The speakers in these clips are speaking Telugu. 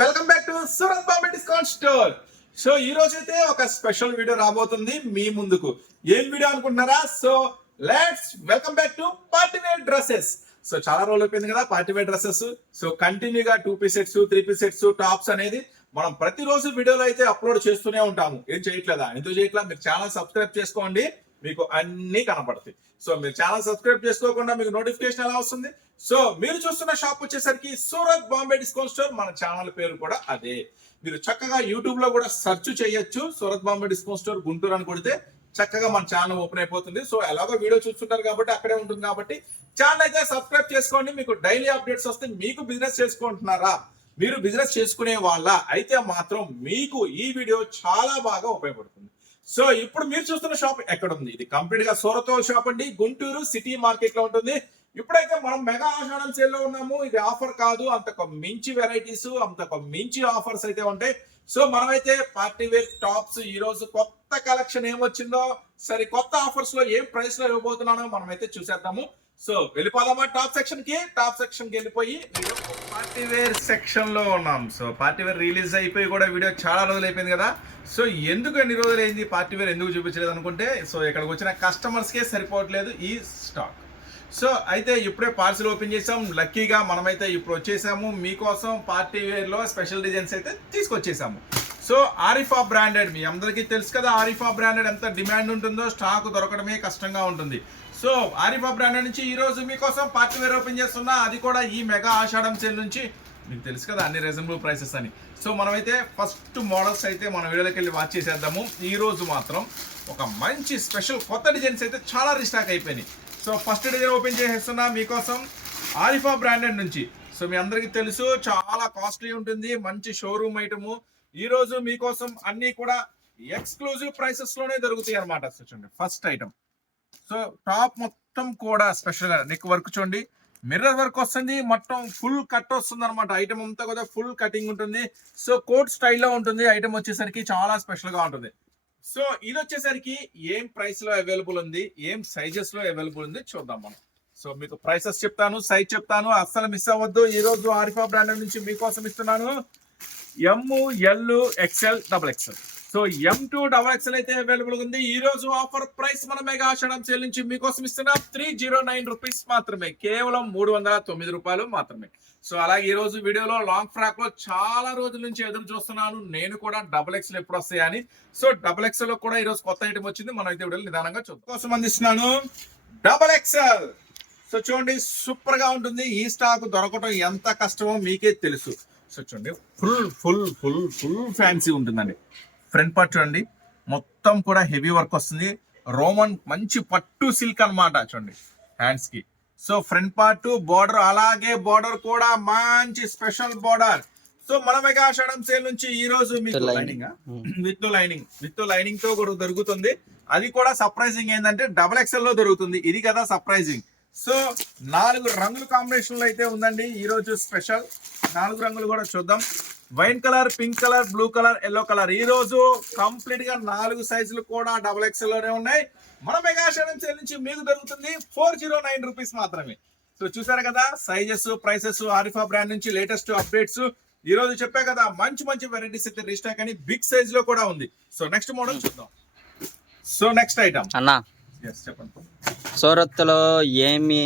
Welcome back to Surat Bombay discount store. So ఈ రోజు అయితే ఒక స్పెషల్ వీడియో రాబోతుంది మీ ముందుకు. ఏం వీడియో అనుకుంటున్నారా? So let's welcome back to party wear dresses so చాలా రోజులు అయిపోయింది కదా పార్టీ వేర్ డ్రెస్సెస్ సో కంటిన్యూగా two piece sets three piece sets tops అనేది మనం ప్రతిరోజు వీడియోలు అయితే అప్లోడ్ చేస్తూనే ఉంటాము. ఏం చేయట్లేదా? ఎందుకు చేయట్లా? మీరు ఛానల్ సబ్స్క్రైబ్ చేసుకోండి. మీకు అన్ని కనపడతాయి. సో మీరు ఛానల్ సబ్స్క్రైబ్ చేసుకోకుండా మీకు నోటిఫికేషన్ ఎలా వస్తుంది? సో మీరు చూస్తున్న షాప్ వచ్చేసరికి సూరత్ బాంబే డిస్కౌంట్ స్టోర్ మన ఛానల్ పేరు కూడా అదే. మీరు చక్కగా యూట్యూబ్లో కూడా సెర్చ్ చేయొచ్చు సూరత్ బాంబే డిస్కౌంట్ స్టోర్ గుంటూరు అని కొడితే చక్కగా మన ఛానల్ ఓపెన్ అయిపోతుంది. సో ఎలాగో వీడియో చూస్తుంటారు కాబట్టి అక్కడే ఉంటుంది కాబట్టి ఛానల్ అయితే సబ్స్క్రైబ్ చేసుకోండి. మీకు డైలీ అప్డేట్స్ వస్తే మీకు బిజినెస్ చేసుకుంటున్నారా? మీరు బిజినెస్ చేసుకునే వాళ్ళ అయితే మాత్రం మీకు ఈ వీడియో చాలా బాగా ఉపయోగపడుతుంది. సో ఇప్పుడు మీరు చూస్తున్న షాప్ ఎక్కడ ఉంది ఇది కంప్లీట్గా సూరతో షాప్ అండి. గుంటూరు సిటీ మార్కెట్లో ఉంటుంది. ఇప్పుడైతే మనం మెగా ఆషాఢం సేల్లో ఉన్నాము. ఇది ఆఫర్ కాదు. అంతకు మించి వెరైటీస్ అంతకు మించి ఆఫర్స్ అయితే ఉంటాయి. సో మనమైతే పార్టీ వేర్ టాప్స్ ఈ రోజు కొత్త కలెక్షన్ ఏమొచ్చిందో సరే కొత్త ఆఫర్స్లో ఏం ప్రైస్లో ఇవ్వబోతున్నానో మనమైతే చూసేద్దాము. సో వెళ్ళిపోదామా టాప్ సెక్షన్కి? టాప్ సెక్షన్కి వెళ్ళిపోయి పార్టీ వేర్ సెక్షన్లో ఉన్నాం. సో పార్టీ వేర్ రిలీజ్ అయిపోయి కూడా వీడియో చాలా రోజులు అయిపోయింది కదా. సో ఎందుకు ఎన్ని రోజులు అయింది పార్టీ వేర్ ఎందుకు చూపించలేదు అనుకుంటే సో ఇక్కడికి వచ్చిన కస్టమర్స్ కే సరిపోవట్లేదు ఈ స్టాక్ సో అయితే ఇప్పుడే పార్సిల్ ఓపెన్ చేసాం లక్కీగా మనమైతే ఇప్పుడు వచ్చేసాము. మీకోసం పార్టీ వేర్లో స్పెషల్ డిజైన్స్ అయితే తీసుకొచ్చేసాము. సో ఆరిఫా బ్రాండెడ్ మీ అందరికీ తెలుసు కదా ఆరిఫా బ్రాండెడ్ ఎంత డిమాండ్ ఉంటుందో స్టాక్ దొరకడమే కష్టంగా ఉంటుంది. సో ఆరిఫా బ్రాండెడ్ నుంచి ఈ రోజు మీకోసం పార్టీ వేర్ ఓపెన్ చేస్తున్నా అది కూడా ఈ మెగా ఆషాఢం సేల్ నుంచి. మీకు తెలుసు కదా అన్ని రీజనబుల్ ప్రైసెస్ అని. సో మనమైతే ఫస్ట్ మోడల్స్ అయితే మన వీడియోలోకి వెళ్ళి వాచ్ చేసేద్దాము. ఈ రోజు మాత్రం ఒక మంచి స్పెషల్ కొత్త డిజైన్స్ అయితే చాలా రీస్టాక్ అయిపోయినాయి. సో ఫస్ట్ డిజైన్ ఓపెన్ చేసేస్తున్నా మీకోసం ఆరిఫా బ్రాండెడ్ నుంచి. సో మీ అందరికీ తెలుసు చాలా కాస్ట్లీ ఉంటుంది మంచి షోరూమ్ ఐటము ఈ రోజు మీకోసం అన్నీ కూడా ఎక్స్క్లూజివ్ ప్రైసెస్లోనే దొరుకుతాయి అనమాట చూడండి ఫస్ట్ ఐటమ్ సో టాప్ మొత్తం కూడా స్పెషల్గా నెక్ వర్క్ చూడండి. మిర్రర్ వర్క్ వస్తుంది మొత్తం ఫుల్ కట్ వస్తుంది అనమాట ఐటమ్ అంతా కూడా ఫుల్ కటింగ్ ఉంటుంది. సో కోట్ స్టైల్లో ఉంటుంది. ఐటమ్ వచ్చేసరికి చాలా స్పెషల్గా ఉంటుంది. సో ఇది వచ్చేసరికి ఏం ప్రైస్లో అవైలబుల్ ఉంది? ఏం సైజెస్లో అవైలబుల్ ఉంది? చూద్దాం మనం. సో మీకు ప్రైసెస్ చెప్తాను సైజ్ చెప్తాను. అస్సలు మిస్ అవ్వద్దు. ఈ రోజు ఆరిఫా బ్రాండ్ నుంచి మీకోసం ఇస్తున్నాను. M L XL double XL so M two double XL అయితే అవైలబుల్ ఉంది. ఈ రోజు ఆఫర్ ప్రైస్ మన మెగా ఆషాఢం చెల్లించి మీకోసం ఇస్తున్నాం త్రీ జీరో నైన్ రూపీస్ మాత్రమే. కేవలం మూడు వందల తొమ్మిది రూపాయలు మాత్రమే. సో అలాగే ఈ రోజు వీడియోలో లాంగ్ ఫ్రాక్లో చాలా రోజుల నుంచి ఎదురు చూస్తున్నాను. నేను కూడా డబుల్ ఎక్స్ఎల్ ఎప్పుడు వస్తాయని. సో డబుల్ ఎక్స్ఎల్లో కూడా ఈ రోజు కొత్త ఐటమ్ వచ్చింది. మనం అయితే వీడియోలో నిదానంగా చూద్దాం. కోసం అందిస్తున్నాను డబల్ ఎక్స్ఎల్ సో చూడండి సూపర్గా ఉంటుంది. ఈ స్టాక్ దొరకటం ఎంత కష్టమో మీకే తెలుసు. సో చూడండి full full full full fancy ఉంటుందండి. ఫ్రంట్ పార్ట్ చూడండి. మొత్తం కూడా హెవీ వర్క్ వస్తుంది. రోమన్ మంచి పట్టు సిల్క్ అన్నమాట చూడండి హ్యాండ్స్కి. సో ఫ్రంట్ పార్ట్ బోర్డర్ అలాగే బోర్డర్ కూడా మంచి స్పెషల్ బోర్డర్. సో మన మెగా ఆషాఢం సేల్ నుంచి ఈ రోజు మీకు లైనింగ్. విత్ లైనింగ్ విత్ లైనింగ్తో కూడా దొరుకుతుంది. అది కూడా సర్ప్రైజింగ్ ఏంటంటే డబల్ ఎక్స్ఎల్లో దొరుకుతుంది. ఇది కదా సర్ప్రైజింగ్ సో నాలుగు రంగుల కాంబినేషన్లో అయితే ఉందండి. ఈ రోజు స్పెషల్ నాలుగు రంగులు కూడా చూద్దాం. Wine colour pink colour blue colour yellow colour. ఈ రోజు కంప్లీట్గా నాలుగు సైజులు కూడా డబల్ ఎక్స్ఎల్లోనే ఉన్నాయి. మన మెగా షోరూమ్ సేల్ నుంచి మీకు దొరుకుతుంది ఫోర్ జీరో నైన్ రూపీస్ మాత్రమే. సో చూసారు కదా సైజెస్ ప్రైసెస్ ఆరిఫా బ్రాండ్ నుంచి లేటెస్ట్ అప్డేట్స్ ఈ రోజు చెప్పా కదా మంచి మంచి వెరైటీస్ అయితే రీస్టాక్ అని బిగ్ సైజ్లో కూడా ఉంది. సో నెక్స్ట్ మోడల్ చూద్దాం. సో నెక్స్ట్ ఐటమ్ అన్న. సూరత్లో ఏమి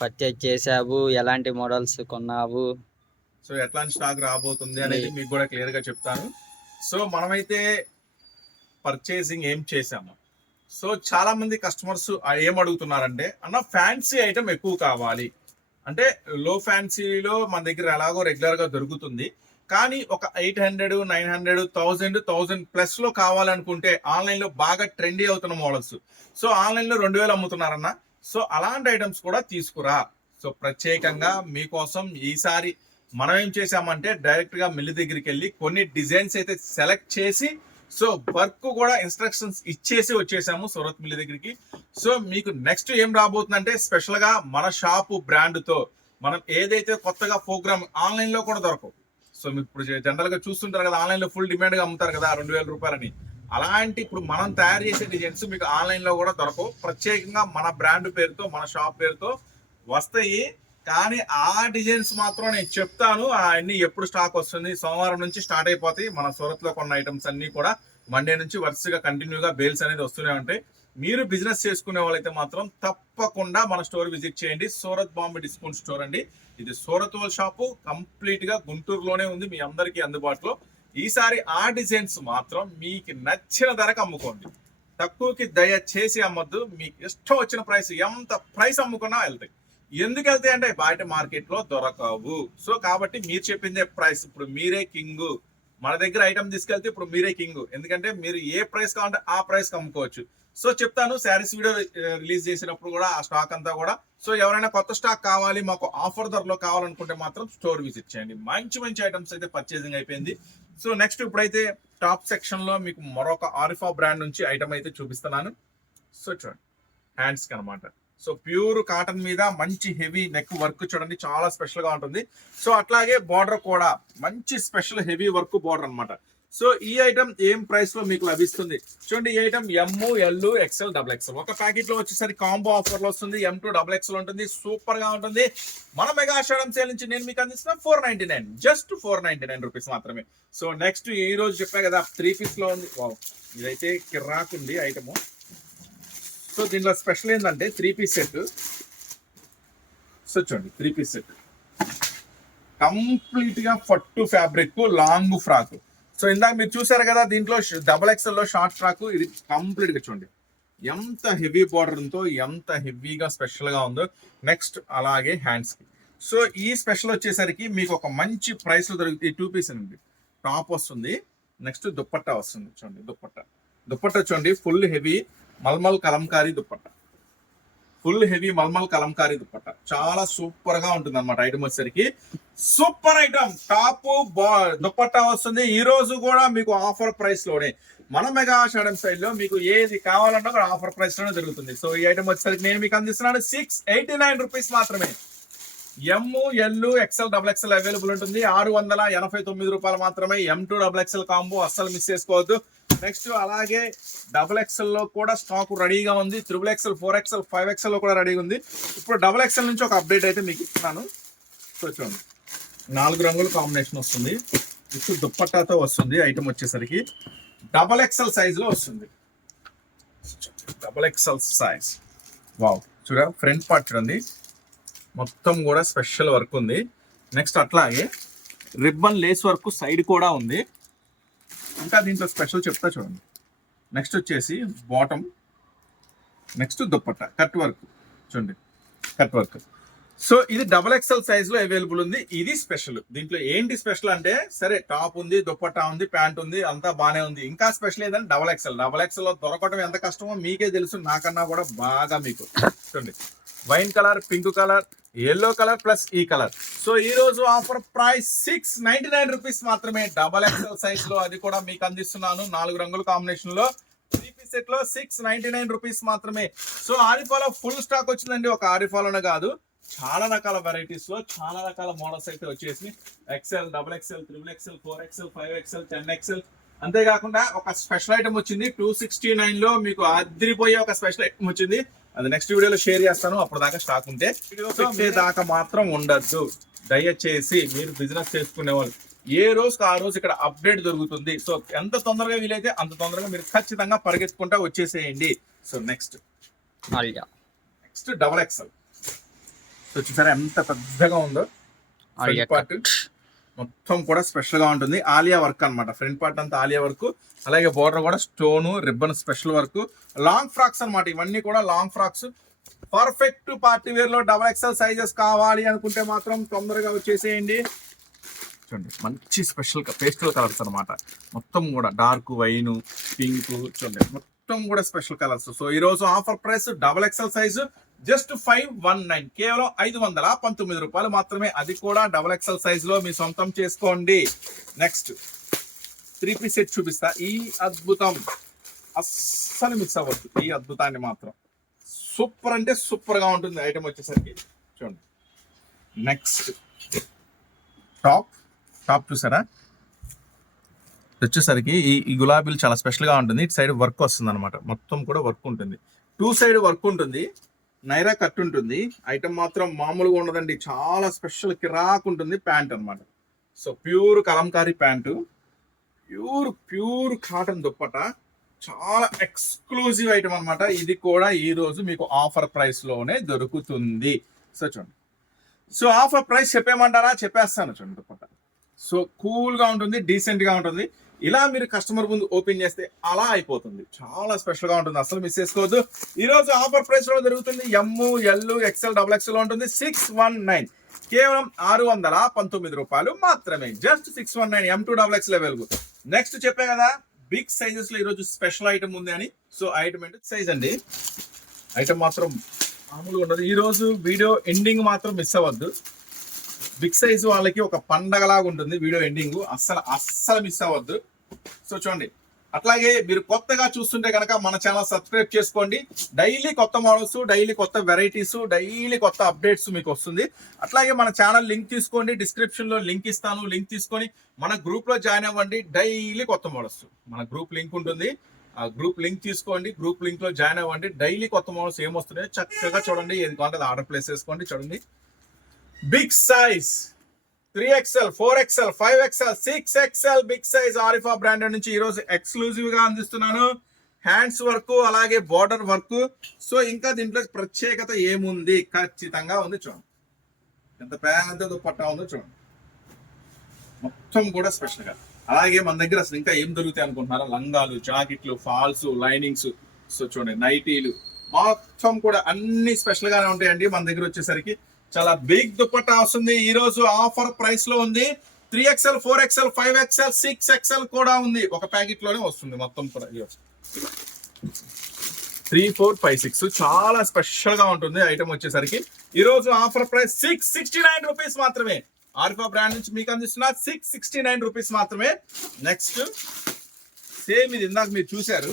పర్చేజ్ చేసావు ఎలాంటి మోడల్స్ కొన్నావు? సో ఎట్లాంటి స్టాక్ రాబోతుంది అనేది మీకు కూడా క్లియర్గా చెప్తాను. సో మనమైతే పర్చేసింగ్ ఏం చేసాము సో చాలా మంది కస్టమర్స్ ఏం అడుగుతున్నారంటే అన్న ఫ్యాన్సీ ఐటమ్ ఎక్కువ కావాలి. అంటే లో ఫ్యాన్సీలో మన దగ్గర ఎలాగో రెగ్యులర్గా దొరుకుతుంది. కానీ ఒక eight hundred nine hundred thousand thousand ప్లస్లో కావాలనుకుంటే ఆన్లైన్లో బాగా ట్రెండీ అవుతున్న మోడల్స్ సో ఆన్లైన్లో రెండు వేలు అమ్ముతున్నారన్న. సో అలాంటి ఐటమ్స్ కూడా తీసుకురా. సో ప్రత్యేకంగా మీకోసం ఈసారి మనం ఏం చేసామంటే డైరెక్ట్గా మిల్లు దగ్గరికి వెళ్ళి కొన్ని డిజైన్స్ అయితే సెలెక్ట్ చేసి సో వర్క్ కూడా ఇన్స్ట్రక్షన్స్ ఇచ్చేసి వచ్చేసాము సూరత్ మిల్లి దగ్గరికి. సో మీకు నెక్స్ట్ ఏం రాబోతుందంటే స్పెషల్గా మన షాపు బ్రాండ్తో మనం ఏదైతే కొత్తగా ప్రోగ్రామ్ ఆన్లైన్లో కూడా దొరకవు. సో మీకు ఇప్పుడు జనరల్గా చూస్తుంటారు కదా ఆన్లైన్లో ఫుల్ డిమాండ్గా అమ్ముతారు కదా రెండు వేల రూపాయలని. అలాంటి ఇప్పుడు మనం తయారు చేసే డిజైన్స్ మీకు ఆన్లైన్లో కూడా దొరకవు. ప్రత్యేకంగా మన బ్రాండ్ పేరుతో మన షాప్ పేరుతో వస్తాయి. కానీ ఆ డిజైన్స్ మాత్రం నేను చెప్తాను. అన్ని ఎప్పుడు స్టాక్ వస్తుంది? సోమవారం నుంచి స్టార్ట్ అయిపోతాయి. మన సూరత్లో కొన్న ఐటమ్స్ అన్ని కూడా మండే నుంచి వరుసగా కంటిన్యూగా బేల్స్ అనేది వస్తూనే ఉంటాయి. మీరు బిజినెస్ చేసుకునే వాళ్ళైతే మాత్రం తప్పకుండా మన స్టోర్ విజిట్ చేయండి. సూరత్ బాంబే డిస్కౌంట్ స్టోర్ అండి. ఇది సూరత్ వాళ్ళ షాపు. కంప్లీట్గా గుంటూరులోనే ఉంది మీ అందరికీ అందుబాటులో. ఈసారి ఆ డిజైన్స్ మాత్రం మీకు నచ్చిన ధరకు అమ్ముకోండి. తక్కువకి దయచేసి అమ్మొద్దు. మీకు ఇష్టం వచ్చిన ప్రైస్ ఎంత ప్రైస్ అమ్ముకున్నా వెళ్తాయి. ఎందుకు వెళ్తాయి అంటే బయట మార్కెట్లో దొరకవు. సో కాబట్టి మీరు చెప్పిందే ప్రైస్ ఇప్పుడు మీరే కింగ్. మన దగ్గర ఐటమ్ తీసుకెళ్తే ఇప్పుడు మీరే కింగ్. ఎందుకంటే మీరు ఏ ప్రైస్ కావాలంటే ఆ ప్రైస్ అమ్ముకోవచ్చు. సో చెప్తాను శారీస్ వీడియో రిలీజ్ చేసినప్పుడు కూడా ఆ స్టాక్ అంతా కూడా. సో ఎవరైనా కొత్త స్టాక్ కావాలి మాకు ఆఫర్ ధరలో కావాలనుకుంటే మాత్రం స్టోర్ విజిట్ చేయండి. మంచి మంచి ఐటమ్స్ అయితే పర్చేసింగ్ అయిపోయింది. సో నెక్స్ట్ ఇప్పుడైతే టాప్ సెక్షన్లో మీకు మరొక ఆరిఫా బ్రాండ్ నుంచి ఐటమ్ అయితే చూపిస్తున్నాను. సో చూడండి హ్యాండ్స్కి అనమాట సో ప్యూర్ కాటన్ మీద మంచి హెవీ నెక్ వర్క్ చూడండి చాలా స్పెషల్గా ఉంటుంది. సో అట్లాగే బార్డర్ కూడా మంచి స్పెషల్ హెవీ వర్క్ బార్డర్ అనమాట సో ఈ ఐటమ్ ఏం ప్రైస్లో మీకు లభిస్తుంది? చూడండి ఈ item M L XL double XL ఒక ప్యాకెట్లో వచ్చేసరికి కాంబో ఆఫర్లో వస్తుంది. ఎం టూ డబుల్ ఎక్స్ఎల్ ఉంటుంది. సూపర్గా ఉంటుంది. మన మెగా సేల్ నుంచి నేను మీకు అందిస్తున్న four ninety nine just four ninety nine rupees మాత్రమే. సో నెక్స్ట్ ఈ రోజు చెప్పా కదా త్రీ పీస్లో ఉంది. వావ్ ఇదైతే కిరాకుంది ఐటమ్ సో దీంట్లో స్పెషల్ ఏంటంటే త్రీ పీస్ సెట్. సో చూడండి త్రీ పీస్ సెట్. కంప్లీట్గా పట్టు ఫ్యాబ్రిక్ లాంగ్ ఫ్రాక్. సో ఇందాక మీరు చూసారు కదా దీంట్లో డబల్ ఎక్స్ఎల్లో షార్ట్ ఫ్రాక్ ఇది కంప్లీట్గా చూడండి. ఎంత హెవీ బార్డర్ ఎంత హెవీగా స్పెషల్గా ఉందో. నెక్స్ట్ అలాగే హ్యాండ్స్. కి సో ఈ స్పెషల్ వచ్చేసరికి మీకు ఒక మంచి ప్రైస్లో దొరుకుతుంది టూ పీస్ అండి. టాప్ వస్తుంది నెక్స్ట్ దుప్పట్టా వస్తుంది. చూడండి దుప్పట్టా. దుప్పట్టా చూడండి full heavy. Malmal Kalamkari dupatta. Full heavy malmal Kalamkari dupatta. చాలా సూపర్గా ఉంటుంది అనమాట ఐటమ్ వచ్చేసరికి సూపర్ ఐటమ్ టాప్ దుప్పట్ట వస్తుంది. ఈ రోజు కూడా మీకు ఆఫర్ ప్రైస్లోనే. మన మెగా షాడమ్ సైడ్లో మీకు ఏది కావాలంటే కూడా ఆఫర్ ప్రైస్లోనే దొరుకుతుంది. సో ఈ ఐటమ్ వచ్చేసరికి నేను మీకు అందిస్తున్నాను సిక్స్ ఎయిటీ నైన్ రూపీస్ మాత్రమే M L XL double XL available ఉంటుంది. ఆరు వందల ఎనభై తొమ్మిది రూపాయలు మాత్రమే M two double XL combo అస్సలు మిస్ చేసుకోవద్దు. నెక్స్ట్ అలాగే డబుల్ ఎక్సెల్లో కూడా స్టాక్ రెడీగా ఉంది. Triple XL four XL five XL కూడా రెడీగా ఉంది. ఇప్పుడు డబుల్ ఎక్సెల్ నుంచి ఒక అప్డేట్ అయితే మీకు ఇస్తున్నాను చూడండి. నాలుగు రంగుల కాంబినేషన్ వస్తుంది. ఇప్పుడు దుప్పట్టాతో వస్తుంది ఐటమ్ వచ్చేసరికి. డబల్ ఎక్సెల్ సైజ్లో వస్తుంది. Double XL size wow. చూడ ఫ్రంట్ పార్ట్ చూడండి. మొత్తం కూడా స్పెషల్ వర్క్ ఉంది. నెక్స్ట్ అట్లాగే రిబ్బన్ లేస్ వర్క్ సైడ్ కూడా ఉంది. ఇంకా దీంట్లో స్పెషల్ చెప్తా చూడండి. నెక్స్ట్ వచ్చేసి bottom next dupatta cut work చూడండి కట్ వర్క్ సో ఇది డబల్ ఎక్స్ఎల్ సైజ్లో అవైలబుల్ ఉంది. ఇది స్పెషల్ దీంట్లో ఏంటి స్పెషల్ అంటే సరే టాప్ ఉంది దుప్పట్టా ఉంది ప్యాంట్ ఉంది అంతా బానే ఉంది. ఇంకా స్పెషల్ ఏంటంటే డబల్ ఎక్స్ఎల్ డబల్ ఎక్స్ఎల్లో దొరకడం ఎంత కష్టమో మీకే తెలుసు. నాకన్నా కూడా బాగా మీకు. చూడండి. Wine colour pink colour yellow colour plus ఈ కలర్ సో ఈ రోజు offer price six ninety nine rupees మాత్రమే డబల్ ఎక్స్ఎల్ సైజ్లో అది కూడా మీకు అందిస్తున్నాను. నాలుగు రంగుల కాంబినేషన్లో. సెట్లో సిక్స్ నైన్టీ నైన్ రూపీస్ మాత్రమే. సో ఆరిఫాలో ఫుల్ స్టాక్ వచ్చిందండి. ఒక ఆరిఫాలోనే కాదు. చాలా రకాల వెరైటీస్లో చాలా రకాల మోడల్స్ అయితే వచ్చేసి. XL double XL triple XL four XL five XL ten XL అంతేకాకుండా ఒక స్పెషల్ ఐటమ్ వచ్చింది. టూ సిక్స్టీ నైన్లో మీకు అదిరిపోయే ఒక స్పెషల్ ఐటమ్ వచ్చింది. అది నెక్స్ట్ వీడియోలో షేర్ చేస్తాను. అప్పుడు దాకా స్టాక్ ఉంటే పెట్టే దాకా మాత్రం ఉండద్దు. దయచేసి మీరు బిజినెస్ చేసుకునే వాళ్ళు ఏ రోజుకి ఆ రోజు ఇక్కడ అప్డేట్ దొరుకుతుంది? సో ఎంత తొందరగా వీలైతే అంత తొందరగా మీరు ఖచ్చితంగా పరిగెత్తుకుంటా వచ్చేసేయండి. So next Aliya next double XL so చూసారా ఎంత పెద్దగా ఉందో. కట్ మొత్తం కూడా స్పెషల్గా ఉంటుంది. ఆలియా వర్క్ అనమాట ఫ్రంట్ పార్ట్ అంతా ఆలియా వర్క్. అలాగే బోర్డర్ కూడా stone ribbon special work. Long frocks అనమాట ఇవన్నీ కూడా లాంగ్ ఫ్రాక్స్ పర్ఫెక్ట్ పార్టీ వేర్లో డబల్ ఎక్సెల్ సైజెస్ కావాలి అనుకుంటే మాత్రం తొందరగా వచ్చేసేయండి. చూడండి మంచి స్పెషల్ పేస్టల్ కలర్స్ అనమాట మొత్తం కూడా డార్క్ వైన్ పింక్ చూడండి మొత్తం కూడా స్పెషల్ కలర్స్ సో ఈ రోజు offer price double XL size just five one nine. కేవలం ఐదు వందల పంతొమ్మిది రూపాయలు మాత్రమే. అది కూడా డబల్ ఎక్సెల్ సైజ్లో మీ సొంతం చేసుకోండి. నెక్స్ట్ త్రీ పీస్ సెట్ చూపిస్తా. ఈ అద్భుతం. అస్సలు మిక్స్ అవ్వద్దు. ఈ అద్భుతాన్ని మాత్రం. సూపర్ అంటే సూపర్గా ఉంటుంది ఐటమ్ వచ్చేసరికి. చూడండి. నెక్స్ట్ టాప్ టాప్ చూసారా? వచ్చేసరికి ఈ ఈ గులాబీలు చాలా స్పెషల్గా ఉంటుంది. ఇటు సైడ్ వర్క్ వస్తుంది అనమాట మొత్తం కూడా వర్క్ ఉంటుంది. టూ సైడ్ వర్క్ ఉంటుంది. నైరా కట్ ఉంటుంది. ఐటమ్ మాత్రం మామూలుగా ఉండదండి. చాలా స్పెషల్ కిరాక్ ఉంటుంది ప్యాంట్ అన్నమాట. So pure Kalamkari pant. Pure pure cotton dupatta. చాలా ఎక్స్క్లూజివ్ ఐటమ్ అనమాట ఇది కూడా ఈరోజు మీకు ఆఫర్ ప్రైస్లోనే దొరుకుతుంది. సో చూడండి. సో ఆఫర్ ప్రైస్ చెప్పేయమంటారా? చెప్పేస్తాను చూడండి దుప్పట. సో కూల్గా ఉంటుంది డీసెంట్గా ఉంటుంది. ఇలా మీరు కస్టమర్ ముందు ఓపెన్ చేస్తే అలా అయిపోతుంది. చాలా స్పెషల్గా ఉంటుంది. అసలు మిస్ చేసుకోవద్దు. ఈ రోజు ఆఫర్ ప్రైస్లో M M L XL double XL ఉంటుంది సిక్స్ వన్ నైన్ కేవలం ఆరు వందల పంతొమ్మిది రూపాయలు మాత్రమే. Just six one nine M two double XL next చెప్పే కదా బిగ్ సైజెస్లో ఈరోజు స్పెషల్ ఐటమ్ ఉంది అని. సో ఐటమ్ అంటే సైజ్ అండి. ఐటమ్ మాత్రం మామూలుగా ఉండదు. ఈ రోజు వీడియో ఎండింగ్ మాత్రం మిస్ అవ్వద్దు. బిగ్ సైజ్ వాళ్ళకి ఒక పండగలాగా ఉంటుంది వీడియో ఎండింగ్. అస్సలు అస్సలు మిస్ అవ్వద్దు. సో చూడండి అట్లాగే మీరు కొత్తగా చూస్తుంటే కనుక మన ఛానల్ సబ్స్క్రైబ్ చేసుకోండి. డైలీ కొత్త మోడల్స్ డైలీ కొత్త వెరైటీస్ డైలీ కొత్త అప్డేట్స్ మీకు వస్తుంది. అట్లాగే మన ఛానల్ లింక్ తీసుకోండి డిస్క్రిప్షన్లో లింక్ ఇస్తాను లింక్ తీసుకొని మన గ్రూప్లో జాయిన్ అవ్వండి. డైలీ కొత్త మోడల్స్ మన గ్రూప్ లింక్ ఉంటుంది. ఆ గ్రూప్ లింక్ తీసుకోండి గ్రూప్ లింక్లో జాయిన్ అవ్వండి. డైలీ కొత్త మోడల్స్ ఏమొస్తున్నాయో చక్కగా చూడండి. ఏది కావాలి ఆర్డర్ ప్లేస్ చేసుకోండి చూడండి. Big size three XL four XL five XL six XL big size Arifa branded నుంచి ఈరోజు ఎక్స్క్లూజివ్గా అందిస్తున్నాను. హ్యాండ్స్ వర్క్ అలాగే బార్డర్ వర్క్ సో ఇంకా దీంట్లో ప్రత్యేకత ఏముంది? ఖచ్చితంగా ఉంది చూడండి. ఎంత పెద్ద దుప్పట్టా ఉందో చూడండి. మొత్తం కూడా స్పెషల్గా. అలాగే మన దగ్గర అసలు ఇంకా ఏం దొరుకుతాయి అనుకుంటున్నారా? లంగాలు జాకెట్లు ఫాల్స్ లైనింగ్స్ సో చూడండి నైటీలు. మొత్తం కూడా అన్ని స్పెషల్ గానే ఉంటాయండి. మన దగ్గర వచ్చేసరికి చాలా బిగ్ దుపట్టా వస్తుంది. ఈ రోజు ఆఫర్ ప్రైస్లో ఉంది. Three XL four XL five XL six XL కూడా ఉంది. ఒక ప్యాకెట్లోనే వస్తుంది మొత్తం కూడా త్రీ ఫోర్ ఫైవ్ సిక్స్ చాలా స్పెషల్గా ఉంటుంది ఐటమ్ వచ్చేసరికి. ఈ రోజు offer price six sixty nine rupees మాత్రమే. ఆల్ఫా బ్రాండ్ నుంచి మీకు అందిస్తున్న సిక్స్ సిక్స్టీ నైన్ రూపీస్ మాత్రమే. నెక్స్ట్ సేమ్ ఇది ఇందాక మీరు చూశారు.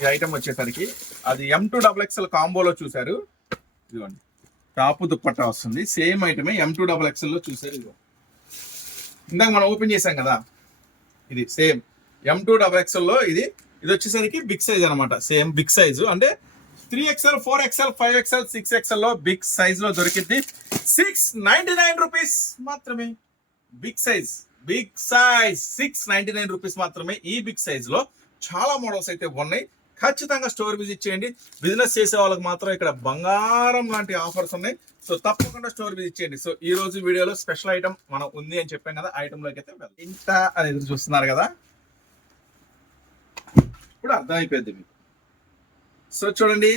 ఈ ఐటమ్ వచ్చేసరికి. అది ఎం టూ డబుల్ ఎక్స్ఎల్ కాంబోలో చూశారు. ఇదిగోండి. టాపు దుప్పట్టా వస్తుంది. సేమ్ ఐటమే ఎం టూ డబల్ ఎక్స్ఎల్లో చూశారు ఇందాక మనం ఓపెన్ చేసాం కదా? ఇది సేమ్. ఎం టూ డబల్ ఎక్స్ఎల్లో ఇది ఇది వచ్చేసరికి బిగ్ సైజ్ అనమాట సేమ్ బిగ్ సైజ్ అంటే three XL four XL five XL six ఎక్స్ఎల్లో big సైజ్లో దొరికింది సిక్స్ నైన్టీ నైన్ రూపీస్ మాత్రమే. Big size big size six ninety nine rupees మాత్రమే ఈ బిగ్ సైజ్లో చాలా మోడల్స్ అయితే ఉన్నాయి. ఖచ్చితంగా స్టోర్ విజిట్ చేయండి. బిజినెస్ చేసే వాళ్ళకి మాత్రం ఇక్కడ బంగారం లాంటి ఆఫర్స్ ఉన్నాయి. సో తప్పకుండా స్టోర్ విజిట్ చేయండి. సో ఈ రోజు వీడియోలో స్పెషల్ ఐటమ్ మనం ఉంది అని చెప్పాం కదా ఐటమ్లోకి అయితే వెళ్దాం. ఇంత అని ఎదురు చూస్తున్నారు కదా? ఇప్పుడు అర్థమైపోయింది మీకు. సో చూడండి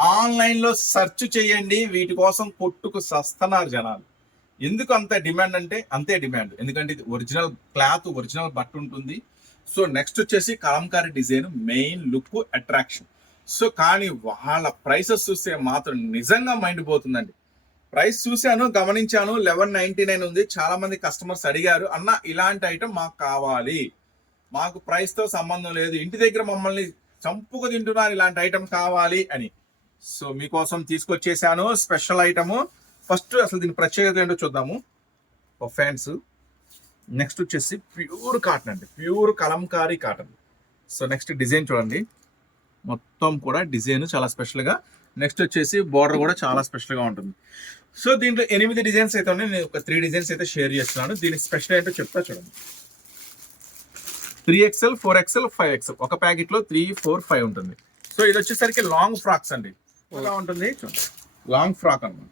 ఆన్లైన్లో సెర్చ్ చేయండి. వీటి కోసం కొట్టుకు సస్తున్నారు జనాలు. ఎందుకు అంత డిమాండ్ అంటే అంతే డిమాండ్. ఎందుకంటే ఇది ఒరిజినల్ క్లాత్ ఒరిజినల్ బట్ట ఉంటుంది. సో నెక్స్ట్ వచ్చేసి Kalamkari design main look attraction so కానీ వాళ్ళ ప్రైసెస్ చూస్తే మాత్రం నిజంగా మైండ్ పోతుందండి. ప్రైస్ చూశాను గమనించాను లెవెన్ నైన్టీ నైన్ ఉంది. చాలా మంది కస్టమర్స్ అడిగారు అన్న ఇలాంటి ఐటమ్ మాకు కావాలి. మాకు ప్రైస్తో సంబంధం లేదు. ఇంటి దగ్గర మమ్మల్ని చంపుకు తింటున్నారు ఇలాంటి ఐటమ్ కావాలి అని. సో మీకోసం తీసుకొచ్చేసాను స్పెషల్ ఐటమ్ ఫస్ట్ అసలు దీని ప్రత్యేకత ఏంటో చూద్దాము. ఫ్యాన్స్ నెక్స్ట్ వచ్చేసి ప్యూర్ కాటన్ అండి. Pure Kalamkari cotton. So next design చూడండి. మొత్తం కూడా డిజైన్ చాలా స్పెషల్గా నెక్స్ట్ వచ్చేసి బార్డర్ కూడా చాలా స్పెషల్గా ఉంటుంది. సో దీంట్లో ఎనిమిది డిజైన్స్ అయితే ఉన్నాయి. నేను ఒక త్రీ డిజైన్స్ అయితే షేర్ చేస్తున్నాను. దీని స్పెషల్ ఏంటో చెప్తా చూడండి. Three XL four XL five XL ఒక ప్యాకెట్లో త్రీ ఫోర్ ఫైవ్ ఉంటుంది. సో ఇది వచ్చేసరికి లాంగ్ ఫ్రాక్స్ అండి. ఎలా ఉంటుంది? చూడండి. లాంగ్ ఫ్రాక్ అన్నమాట.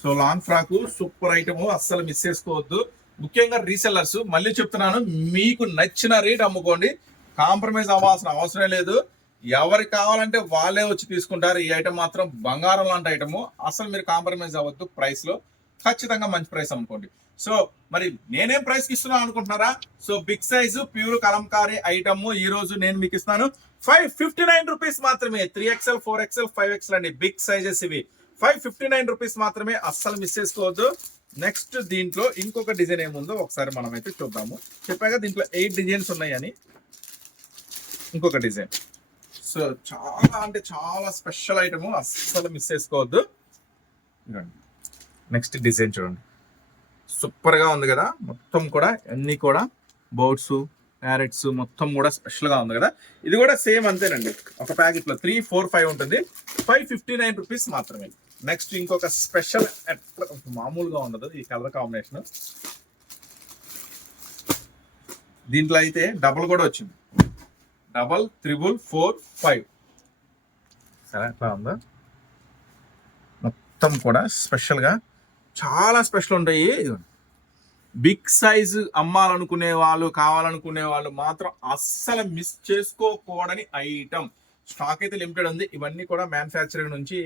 So long frock super item అస్సలు మిస్ చేసుకోవద్దు. ముఖ్యంగా రీసెల్లర్స్ మళ్ళీ చెప్తున్నాను మీకు నచ్చిన రేట్ అమ్ముకోండి. కాంప్రమైజ్ అవ్వాల్సిన అవసరం లేదు. ఎవరికి కావాలంటే వాళ్ళే వచ్చి తీసుకుంటారు. ఈ ఐటమ్ మాత్రం బంగారం లాంటి ఐటమ్ అసలు మీరు కాంప్రమైజ్ అవ్వద్దు ప్రైస్లో. ఖచ్చితంగా మంచి ప్రైస్ అమ్ముకోండి. సో మరి నేనేం ప్రైస్ ఇస్తున్నాను అనుకుంటున్నారా? So big size pure Kalamkari item ఈ రోజు నేను మీకు ఇస్తాను ఫైవ్ ఫిఫ్టీ నైన్ రూపీస్ మాత్రమే three XL four XL five XL అండి. బిగ్ సైజెస్ ఇవి. ఫైవ్ ఫిఫ్టీ నైన్ రూపీస్ మాత్రమే అస్సలు మిస్ చేసుకోవద్దు. నెక్స్ట్ దీంట్లో ఇంకొక డిజైన్ ఏముందో ఒకసారి మనం అయితే చూద్దాము చెప్పాక దీంట్లో ఎయిట్ డిజైన్స్ ఉన్నాయని. ఇంకొక డిజైన్ సో చాలా అంటే చాలా స్పెషల్ ఐటమ్ అస్సలు మిస్ చేసుకోవద్దు. నెక్స్ట్ డిజైన్ చూడండి. సూపర్గా ఉంది కదా. మొత్తం కూడా అన్ని కూడా బౌట్స్ క్యారెట్స్ మొత్తం కూడా స్పెషల్గా ఉంది కదా. ఇది కూడా సేమ్ అంతేనండి. ఒక ప్యాకెట్లో త్రీ ఫోర్ ఫైవ్ ఉంటుంది. ఫైవ్ ఫిఫ్టీ నైన్ రూపీస్ మాత్రమే. నెక్స్ట్ ఇంకొక స్పెషల్ eh, మామూలుగా ఉండదు ఈ కలర్ కాంబినేషన్ దీంట్లో అయితే డబల్ కూడా వచ్చింది. డబల్ త్రిబుల్ ఫోర్ ఫైవ్ సరే ఎట్లా ఉందా? మొత్తం కూడా స్పెషల్గా చాలా స్పెషల్ ఉంటాయి. బిగ్ సైజ్ అమ్మాలనుకునే వాళ్ళు కావాలనుకునే వాళ్ళు మాత్రం అస్సలు మిస్ చేసుకోకూడని ఐటమ్ స్టాక్ అయితే లిమిటెడ్ ఉంది. ఇవన్నీ కూడా మ్యానుఫ్యాక్చరింగ్ నుంచి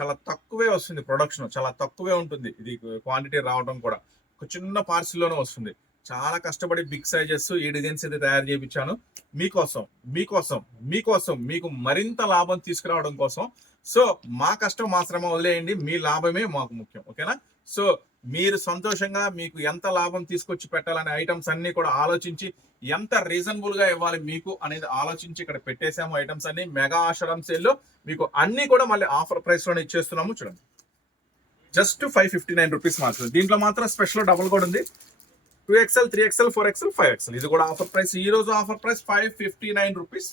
చాలా తక్కువే వస్తుంది ప్రొడక్షన్ చాలా తక్కువే ఉంటుంది. ఇది క్వాంటిటీ రావడం కూడా. ఒక చిన్న పార్సిల్లోనే వస్తుంది. చాలా కష్టపడి బిగ్ సైజెస్ ఈ డిజైన్స్ అయితే తయారు చేయించాను. మీకోసం మీకోసం మీకోసం మీకు మరింత లాభం తీసుకురావడం కోసం. సో మా కష్టం మా శ్రమ వదిలేయండి. మీ లాభమే మాకు ముఖ్యం. ఓకేనా? సో మీరు సంతోషంగా మీకు ఎంత లాభం తీసుకొచ్చి పెట్టాలనే ఐటమ్స్ అన్ని కూడా ఆలోచించి ఎంత రీజనబుల్గా ఇవ్వాలి మీకు అనేది ఆలోచించి ఇక్కడ పెట్టేసాము ఐటమ్స్ అన్ని. మెగా ఆషాఢం సేల్లో మీకు అన్ని కూడా మళ్ళీ ఆఫర్ ప్రైస్లోనే ఇచ్చేస్తున్నాము. చూడండి. Just five fifty nine rupees మాత్రం దీంట్లో మాత్రం స్పెషల్ డబుల్ కూడా ఉంది. Two XL three XL four XL five XL ఇది కూడా ఆఫర్ ప్రైస్ ఈ రోజు offer price five fifty nine rupees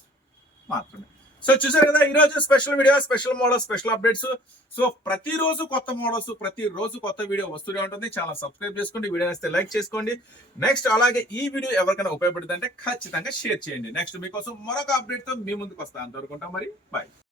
మాత్రమే. సో చూసారు కదా ఈ రోజు special video special model special updates so ప్రతిరోజు కొత్త మోడల్స్ ప్రతిరోజు కొత్త వీడియో వస్తూనే ఉంటుంది. చాలా సబ్స్క్రైబ్ చేసుకోండి వీడియో వస్తే లైక్ చేసుకోండి. నెక్స్ట్ అలాగే ఈ వీడియో ఎవరికైనా ఉపయోగపడుతుందంటే ఖచ్చితంగా షేర్ చేయండి. నెక్స్ట్ మీకోసం మరొక అప్డేట్తో మీ ముందుకు వస్తాను అంతవరకు మరి. బాయ్